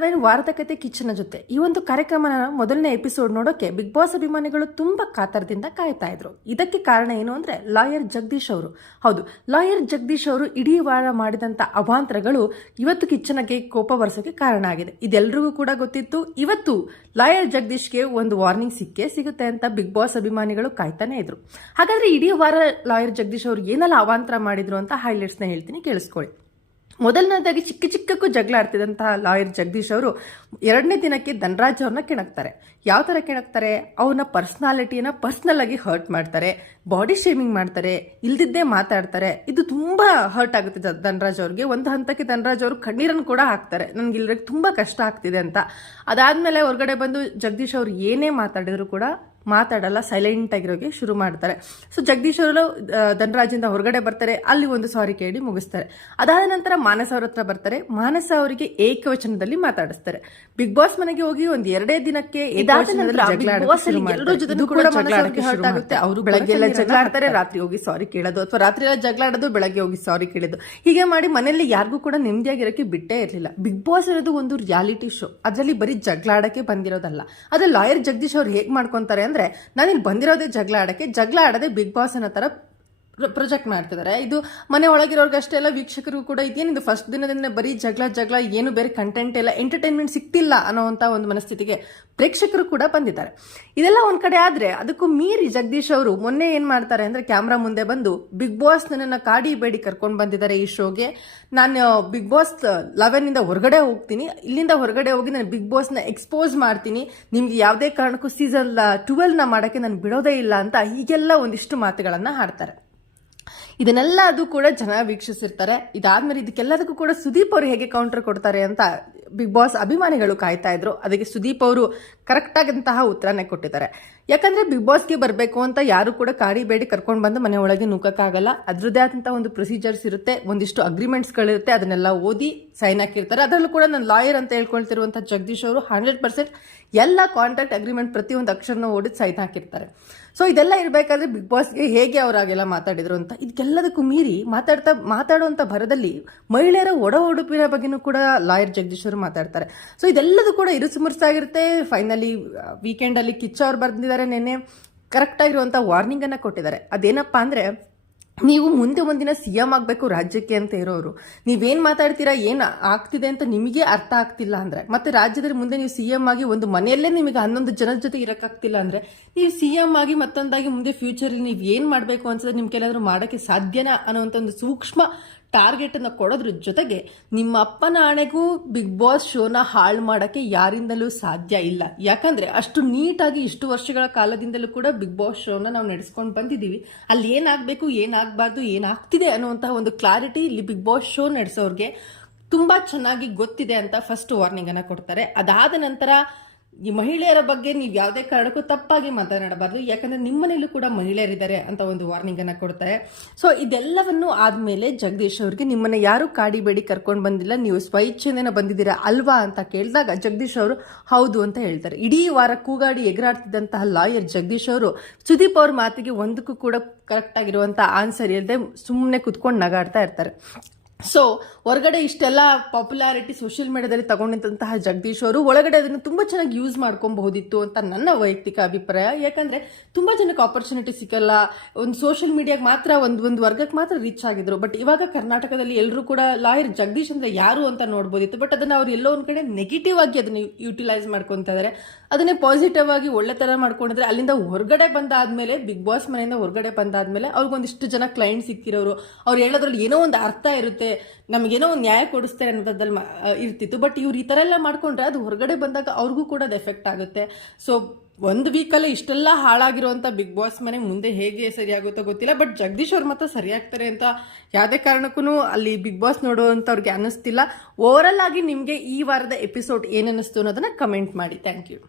ಅದೇನು ವಾರ್ತಕತೆ ಕತೆ ಕಿಚ್ಚನ ಜೊತೆ ಈ ಒಂದು ಕಾರ್ಯಕ್ರಮನ ಮೊದಲನೇ ಎಪಿಸೋಡ್ ನೋಡೋಕೆ ಬಿಗ್ ಬಾಸ್ ಅಭಿಮಾನಿಗಳು ತುಂಬಾ ಕಾತರದಿಂದ ಕಾಯ್ತಾ ಇದ್ರು. ಇದಕ್ಕೆ ಕಾರಣ ಏನು ಅಂದ್ರೆ ಲಾಯರ್ ಜಗದೀಶ್ ಅವರು. ಹೌದು, ಲಾಯರ್ ಜಗದೀಶ್ ಅವರು ಇಡೀ ವಾರ ಮಾಡಿದಂತ ಅವಾಂತರಗಳು ಇವತ್ತು ಕಿಚ್ಚನಗೆ ಕೋಪ ಬರ್ಸೋಕೆ ಕಾರಣ ಆಗಿದೆ. ಇದೆಲ್ಲರಿಗೂ ಕೂಡ ಗೊತ್ತಿತ್ತು, ಇವತ್ತು ಲಾಯರ್ ಜಗದೀಶ್ಗೆ ಒಂದು ವಾರ್ನಿಂಗ್ ಸಿಕ್ಕೇ ಸಿಗುತ್ತೆ ಅಂತ ಬಿಗ್ ಬಾಸ್ ಅಭಿಮಾನಿಗಳು ಕಾಯ್ತಾನೆ ಇದ್ರು. ಹಾಗಾದ್ರೆ ಇಡೀ ವಾರ ಲಾಯರ್ ಜಗದೀಶ್ ಅವರು ಏನೆಲ್ಲ ಅವಾಂತರ ಮಾಡಿದ್ರು ಅಂತ ಹೈಲೈಟ್ಸ್ನ ಹೇಳ್ತೀನಿ, ಕೇಳಿಸ್ಕೊಳ್ಳಿ. ಮೊದಲನೇದಾಗಿ ಚಿಕ್ಕ ಚಿಕ್ಕಕ್ಕೂ ಜಗಳ ಆಡ್ತಿದ್ದಂತಹ ಲಾಯರ್ ಜಗದೀಶ್ ಅವರು ಎರಡನೇ ದಿನಕ್ಕೆ ಧನರಾಜ್ ಅವ್ರನ್ನ ಕೆಣಕ್ತಾರೆ. ಯಾವ ಥರ ಕೆಣಕ್ತಾರೆ? ಅವನ ಪರ್ಸ್ನಾಲಿಟಿನ ಪರ್ಸ್ನಲ್ ಆಗಿ ಹರ್ಟ್ ಮಾಡ್ತಾರೆ, ಬಾಡಿ ಶೇಮಿಂಗ್ ಮಾಡ್ತಾರೆ, ಇಲ್ದಿದ್ದೇ ಮಾತಾಡ್ತಾರೆ. ಇದು ತುಂಬಾ ಹರ್ಟ್ ಆಗುತ್ತೆ ಧನರಾಜ್ ಅವ್ರಿಗೆ. ಒಂದು ಹಂತಕ್ಕೆ ಧನರಾಜ್ ಅವರು ಕಣ್ಣೀರನ್ನು ಕೂಡ ಹಾಕ್ತಾರೆ. ನನಗೆ ಇಲ್ಲರಿಗೆ ತುಂಬಾ ಕಷ್ಟ ಆಗ್ತಿದೆ ಅಂತ. ಅದಾದ್ಮೇಲೆ ಹೊರಗಡೆ ಬಂದು ಜಗದೀಶ್ ಅವರು ಏನೇ ಮಾತಾಡಿದ್ರು ಕೂಡ ಮಾತಾಡಲ್ಲ ಸೈಲೆಂಟ್ ಆಗಿರೋಕೆ ಶುರು ಮಾಡ್ತಾರೆ. ಸೊ ಜಗದೀಶ್ ಅವರು ಧನರಾಜಿಂದ ಹೊರಗಡೆ ಬರ್ತಾರೆ. ಅಲ್ಲಿ ಒಂದು ಸಾರಿ ಕೇಳಿ ಮುಗಿಸ್ತಾರೆ. ಅದಾದ ನಂತರ ಮಾನಸ ಅವ್ರ ಹತ್ರ ಬರ್ತಾರೆ. ಮಾನಸ ಅವರಿಗೆ ಏಕವಚನದಲ್ಲಿ ಮಾತಾಡಿಸ್ತಾರೆ. ಬಿಗ್ ಬಾಸ್ ಮನೆಗೆ ಹೋಗಿ ಒಂದ್ ಎರಡೇ ದಿನಕ್ಕೆ ಅವರು ಬೆಳಗ್ಗೆ ಎಲ್ಲ ಜಗಳ ಆಡ್ತಾರೆ ರಾತ್ರಿ ಹೋಗಿ ಸಾರಿ ಕೇಳೋದು ಅಥವಾ ರಾತ್ರಿ ಎಲ್ಲ ಜಗಳ ಆಡೋದು ಬೆಳಗ್ಗೆ ಹೋಗಿ ಸಾರಿ ಕೇಳೋದು. ಹೀಗೆ ಮಾಡಿ ಮನೆಯಲ್ಲಿ ಯಾರಿಗೂ ಕೂಡ ನೆಮ್ಮದಿಯಾಗಿರೋಕೆ ಬಿಟ್ಟೇ ಇರಲಿಲ್ಲ. ಬಿಗ್ ಬಾಸ್ ಇರೋದು ಒಂದು ರಿಯಾಲಿಟಿ ಶೋ ಅದರಲ್ಲಿ ಬರೀ ಜಗಳ ಆಡಕ್ಕೆ ಬಂದಿರೋದಲ್ಲ. ಅದೇ ಲಾಯರ್ ಜಗದೀಶ್ ಅವ್ರು ಹೇಗೆ ಮಾಡ್ಕೊಂತಾರೆ ಅಂದ್ರೆ ನಾನು ಇಲ್ಲಿ ಬಂದಿರೋದೇ ಜಗಳ ಆಡಕ್ಕೆ ಜಗಳ ಆಡೋದೇ ಬಿಗ್ ಬಾಸ್ ಅನ್ನೋ ತರ ಪ್ರೊಜೆಕ್ಟ್ ಮಾಡ್ತಿದ್ದಾರೆ ಇದು ಮನೆ ಒಳಗಿರೋರ್ಗೆ ಅಷ್ಟೇ ಎಲ್ಲ ವೀಕ್ಷಕರು ಕೂಡ ಇದೇನಿದು ಫಸ್ಟ್ ದಿನದಿಂದ ಬರೀ ಜಗಳ ಜಗಳ, ಏನು ಬೇರೆ ಕಂಟೆಂಟ್ ಇಲ್ಲ ಎಂಟರ್ಟೈನ್ಮೆಂಟ್ ಸಿಗ್ತಿಲ್ಲ ಅನ್ನೋವಂಥ ಒಂದು ಮನಸ್ಥಿತಿಗೆ ಪ್ರೇಕ್ಷಕರು ಕೂಡ ಬಂದಿದ್ದಾರೆ. ಇದೆಲ್ಲ ಒಂದು ಕಡೆ ಆದ್ರೆ ಅದಕ್ಕೂ ಮೀರಿ ಜಗದೀಶ್ ಅವರು ಮೊನ್ನೆ ಏನು ಮಾಡ್ತಾರೆ ಅಂದ್ರೆ ಕ್ಯಾಮ್ರಾ ಮುಂದೆ ಬಂದು ಬಿಗ್ ಬಾಸ್ ನನ್ನನ್ನ ಕಾಡಿ ಬೇಡಿ ಕರ್ಕೊಂಡು ಬಂದಿದ್ದಾರೆ ಈ ಶೋಗೆ. ನಾನು ಬಿಗ್ ಬಾಸ್ ಲೆವೆನ್ ಇಂದ ಹೊರಗಡೆ ಹೋಗ್ತೀನಿ. ಇಲ್ಲಿಂದ ಹೊರಗಡೆ ಹೋಗಿ ನಾನು ಬಿಗ್ ಬಾಸ್ನ ಎಕ್ಸ್ಪೋಸ್ ಮಾಡ್ತೀನಿ. ನಿಮ್ಗೆ ಯಾವುದೇ ಕಾರಣಕ್ಕೂ ಸೀಸನ್ ಟ್ವೆಲ್ನ ಮಾಡೋಕ್ಕೆ ನಾನು ಬಿಡೋದೇ ಇಲ್ಲ ಅಂತ ಹೀಗೆಲ್ಲ ಒಂದಿಷ್ಟು ಮಾತುಗಳನ್ನು ಹಾಡ್ತಾರೆ. ಇದನ್ನೆಲ್ಲ ಅದು ಕೂಡ ಜನ ವೀಕ್ಷಿಸಿರ್ತಾರೆ. ಇದಾದ್ಮೇಲೆ ಇದಕ್ಕೆಲ್ಲದಕ್ಕೂ ಕೂಡ ಸುದೀಪ್ ಅವರು ಹೇಗೆ ಕೌಂಟರ್ ಕೊಡ್ತಾರೆ ಅಂತ ಬಿಗ್ ಬಾಸ್ ಅಭಿಮಾನಿಗಳು ಕಾಯ್ತಾ ಇದ್ರು. ಅದಕ್ಕೆ ಸುದೀಪ್ ಅವರು ಕರೆಕ್ಟ್ ಆಗಿಂತಹ ಉತ್ತರನೇ ಕೊಟ್ಟಿದ್ದಾರೆ. ಯಾಕಂದ್ರೆ ಬಿಗ್ ಬಾಸ್ಗೆ ಬರಬೇಕು ಅಂತ ಯಾರು ಕೂಡ ಕಾಡಿ ಬೇಡಿ ಕರ್ಕೊಂಡು ಬಂದು ಮನೆ ಒಳಗೆ ನುಗ್ಗಕ್ಕಾಗಲ್ಲ. ಅದರದ್ದೇ ಆದಂತಹ ಒಂದು ಪ್ರೊಸೀಜರ್ಸ್ ಇರುತ್ತೆ. ಒಂದಿಷ್ಟು ಅಗ್ರಿಮೆಂಟ್ಸ್ಗಳಿರುತ್ತೆ ಅದನ್ನೆಲ್ಲ ಓದಿ ಸೈನ್ ಹಾಕಿರ್ತಾರೆ. ಅದರಲ್ಲೂ ಕೂಡ ನನ್ನ ಲಾಯರ್ ಅಂತ ಹೇಳ್ಕೊಳ್ತಿರುವಂಥ ಜಗದೀಶ್ ಅವರು ಹಂಡ್ರೆಡ್ ಪರ್ಸೆಂಟ್ ಎಲ್ಲ ಕಾಂಟ್ರಾಕ್ಟ್ ಅಗ್ರಿಮೆಂಟ್ ಪ್ರತಿಯೊಂದು ಅಕ್ಷರನ ಓದಿ ಸೈನ್ ಹಾಕಿರ್ತಾರೆ. ಸೊ ಇದೆಲ್ಲ ಇರಬೇಕಾದ್ರೆ ಬಿಗ್ ಬಾಸ್ಗೆ ಹೇಗೆ ಅವರಾಗೆಲ್ಲ ಮಾತಾಡಿದ್ರು ಅಂತ ಇದಕ್ಕೆಲ್ಲದಕ್ಕೂ ಮೀರಿ ಮಾತಾಡ್ತಾ ಮಾತಾಡುವಂಥ ಭರದಲ್ಲಿ ಮಹಿಳೆಯರ ಒಡ ಉಡುಪಿನ ಬಗ್ಗೆನೂ ಕೂಡ ಲಾಯರ್ ಜಗದೀಶ್ ಮಾತಾಡ್ತಾರೆ. ಸೊ ಇದೆಲ್ಲದೂ ಕೂಡ ಇರುಸುಮುರುಸಾಗಿರುತ್ತೆ. ಫೈನಲಿ ವೀಕೆಂಡಲ್ಲಿ ಕಿಚ್ಚ ಅವ್ರು ಬರೆದಿದ್ದಾರೆ ನೆನ್ನೆ. ಕರೆಕ್ಟಾಗಿರುವಂಥ ವಾರ್ನಿಂಗನ್ನು ಕೊಟ್ಟಿದ್ದಾರೆ. ಅದೇನಪ್ಪ ಅಂದರೆ ನೀವು ಮುಂದೆ ಒಂದಿನ ಸಿ ಎಂ ಆಗಬೇಕು ರಾಜ್ಯಕ್ಕೆ ಅಂತ ಇರೋರು. ನೀವೇನು ಮಾತಾಡ್ತೀರಾ, ಏನು ಆಗ್ತಿದೆ ಅಂತ ನಿಮಗೆ ಅರ್ಥ ಆಗ್ತಿಲ್ಲ ಅಂದರೆ, ಮತ್ತೆ ರಾಜ್ಯದಲ್ಲಿ ಮುಂದೆ ನೀವು ಸಿ ಎಂ ಆಗಿ ಒಂದು ಮನೆಯಲ್ಲೇ ನಿಮಗೆ ಹನ್ನೊಂದು ಜನದ ಜೊತೆ ಇರೋಕ್ಕಾಗ್ತಿಲ್ಲ ಅಂದರೆ, ನೀವು ಸಿ ಎಂ ಆಗಿ ಮತ್ತೊಂದಾಗಿ ಮುಂದೆ ಫ್ಯೂಚರಲ್ಲಿ ನೀವು ಏನು ಮಾಡಬೇಕು ಅನ್ಸಿದ್ರೆ ನಿಮ್ಗೆಲ್ಲಾದರೂ ಮಾಡೋಕ್ಕೆ ಸಾಧ್ಯನಾ ಅನ್ನೋವಂಥ ಒಂದು ಸೂಕ್ಷ್ಮ ಟಾರ್ಗೆಟ್ ಅನ್ನ ಕೊಡೋದ್ರ ಜೊತೆಗೆ ನಿಮ್ಮ ಅಪ್ಪನ ಆಣೆಗೂ ಬಿಗ್ ಬಾಸ್ ಶೋನ ಹಾಳು ಮಾಡೋಕ್ಕೆ ಯಾರಿಂದಲೂ ಸಾಧ್ಯ ಇಲ್ಲ. ಯಾಕಂದ್ರೆ ಅಷ್ಟು ನೀಟಾಗಿ ಇಷ್ಟು ವರ್ಷಗಳ ಕಾಲದಿಂದಲೂ ಕೂಡ ಬಿಗ್ ಬಾಸ್ ಶೋನ ನಾವು ನಡೆಸ್ಕೊಂಡು ಬಂದಿದ್ದೀವಿ. ಅಲ್ಲಿ ಏನಾಗಬೇಕು, ಏನಾಗಬಾರ್ದು, ಏನಾಗ್ತಿದೆ ಅನ್ನುವಂತಹ ಒಂದು ಕ್ಲಾರಿಟಿ ಇಲ್ಲಿ ಬಿಗ್ ಬಾಸ್ ಶೋ ನಡೆಸೋರಿಗೆ ತುಂಬಾ ಚೆನ್ನಾಗಿ ಗೊತ್ತಿದೆ ಅಂತ ಫಸ್ಟ್ ವಾರ್ನಿಂಗನ್ನು ಕೊಡ್ತಾರೆ. ಅದಾದ ನಂತರ ಈ ಮಹಿಳೆಯರ ಬಗ್ಗೆ ನೀವು ಯಾವುದೇ ಕಾರಣಕ್ಕೂ ತಪ್ಪಾಗಿ ಮಾತನಾಡಬಾರ್ದು. ಯಾಕಂದ್ರೆ ನಿಮ್ಮನೇಲೂ ಕೂಡ ಮಹಿಳೆಯರಿದ್ದಾರೆ ಅಂತ ಒಂದು ವಾರ್ನಿಂಗ್ ಅನ್ನ ಕೊಡ್ತಾರೆ ಸೊ ಇದೆಲ್ಲವನ್ನು ಆದಮೇಲೆ ಜಗದೀಶ್ ಅವ್ರಿಗೆ ನಿಮ್ಮನ್ನ ಯಾರು ಕಾಡಿಬೇಡಿ ಕರ್ಕೊಂಡು ಬಂದಿಲ್ಲ, ನೀವು ಸ್ವಇಚ್ಛೆಯಿಂದ ಬಂದಿದ್ದೀರಾ ಅಲ್ವಾ ಅಂತ ಕೇಳಿದಾಗ ಜಗದೀಶ್ ಅವರು ಹೌದು ಅಂತ ಹೇಳ್ತಾರೆ. ಇಡೀ ವಾರ ಕೂಗಾಡಿ ಎಗರಾಡ್ತಿದ್ದಂತಹ ಲಾಯರ್ ಜಗದೀಶ್ ಅವರು ಸುದೀಪ್ ಅವ್ರ ಮಾತಿಗೆ ಒಂದಕ್ಕೂ ಕೂಡ ಕರೆಕ್ಟ್ ಆಗಿರುವಂತಹ ಆನ್ಸರ್ ಇಲ್ಲದೆ ಸುಮ್ಮನೆ ಕುತ್ಕೊಂಡು ನಗಾಡ್ತಾ ಇರ್ತಾರೆ. ಸೊ ಹೊರಗಡೆ ಇಷ್ಟೆಲ್ಲ ಪಾಪ್ಯುಲಾರಿಟಿ ಸೋಷಿಯಲ್ ಮೀಡಿಯಾದಲ್ಲಿ ತಗೊಂಡಿದ್ದಂತಹ ಜಗದೀಶ್ ಅವರು ಒಳಗಡೆ ಅದನ್ನು ತುಂಬ ಚೆನ್ನಾಗಿ ಯೂಸ್ ಮಾಡ್ಕೊಬಹುದಿತ್ತು ಅಂತ ನನ್ನ ವೈಯಕ್ತಿಕ ಅಭಿಪ್ರಾಯ. ಯಾಕಂದ್ರೆ ತುಂಬ ಜನಕ್ಕೆ ಆಪರ್ಚುನಿಟಿ ಸಿಕ್ಕಲ್ಲ ಒಂದು ಸೋಷಿಯಲ್ ಮೀಡಿಯಾಗೆ ಮಾತ್ರ ಒಂದು ಒಂದು ವರ್ಗಕ್ಕೆ ಮಾತ್ರ ರೀಚ್ ಆಗಿದ್ರು. ಬಟ್ ಇವಾಗ ಕರ್ನಾಟಕದಲ್ಲಿ ಎಲ್ಲರೂ ಕೂಡ ಲಾಯರ್ ಜಗದೀಶ್ ಅಂದ್ರೆ ಯಾರು ಅಂತ ನೋಡ್ಬೋದಿತ್ತು. ಬಟ್ ಅದನ್ನ ಅವ್ರು ಎಲ್ಲೋ ಒಂದು ಕಡೆ ನೆಗೆಟಿವ್ ಆಗಿ ಅದನ್ನ ಯುಟಿಲೈಸ್ ಮಾಡ್ಕೊತಾ ಇದ್ದಾರೆ ಅದನ್ನೇ ಪಾಸಿಟಿವ್ ಆಗಿ ಒಳ್ಳೆ ತರ ಮಾಡ್ಕೊಂಡಿದ್ರೆ ಅಲ್ಲಿಂದ ಹೊರಗಡೆ ಬಂದಾದ್ಮೇಲೆ ಬಿಗ್ ಬಾಸ್ ಮನೆಯಿಂದ ಹೊರಗಡೆ ಬಂದಾದ್ಮೇಲೆ ಅವ್ರಿಗೊಂದಿಷ್ಟು ಜನ ಕ್ಲೈಂಟ್ ಸಿಕ್ಕಿರೋರು, ಅವ್ರು ಹೇಳೋದ್ರಲ್ಲಿ ಏನೋ ಒಂದು ಅರ್ಥ ಇರುತ್ತೆ, ನಮಗೇನೋ ಒಂದು ನ್ಯಾಯ ಕೊಡಿಸ್ತಾರೆ ಅನ್ನೋದ್ರಲ್ಲಿ ಇರ್ತಿತ್ತು. ಬಟ್ ಇವ್ರು ಈ ಥರ ಎಲ್ಲ ಮಾಡ್ಕೊಂಡ್ರೆ ಅದು ಹೊರಗಡೆ ಬಂದಾಗ ಅವ್ರಿಗೂ ಕೂಡ ಅದು ಎಫೆಕ್ಟ್ ಆಗುತ್ತೆ. ಸೊ ಒಂದು ವೀಕಲ್ಲೇ ಇಷ್ಟೆಲ್ಲ ಹಾಳಾಗಿರುವಂಥ ಬಿಗ್ ಬಾಸ್ ಮನೆ ಮುಂದೆ ಹೇಗೆ ಸರಿಯಾಗುತ್ತೋ ಗೊತ್ತಿಲ್ಲ. ಬಟ್ ಜಗದೀಶ್ ಅವ್ರು ಮಾತ್ರ ಸರಿಯಾಗ್ತಾರೆ ಅಂತ ಯಾವುದೇ ಕಾರಣಕ್ಕೂ ಅಲ್ಲಿ ಬಿಗ್ ಬಾಸ್ ನೋಡುವಂಥವ್ರಿಗೆ ಅನ್ನಿಸ್ತಿಲ್ಲ. ಓವರಲ್ ಆಗಿ ನಿಮಗೆ ಈ ವಾರದ ಎಪಿಸೋಡ್ ಏನನ್ನಿಸ್ತು ಅನ್ನೋದನ್ನ ಕಮೆಂಟ್ ಮಾಡಿ. Thank you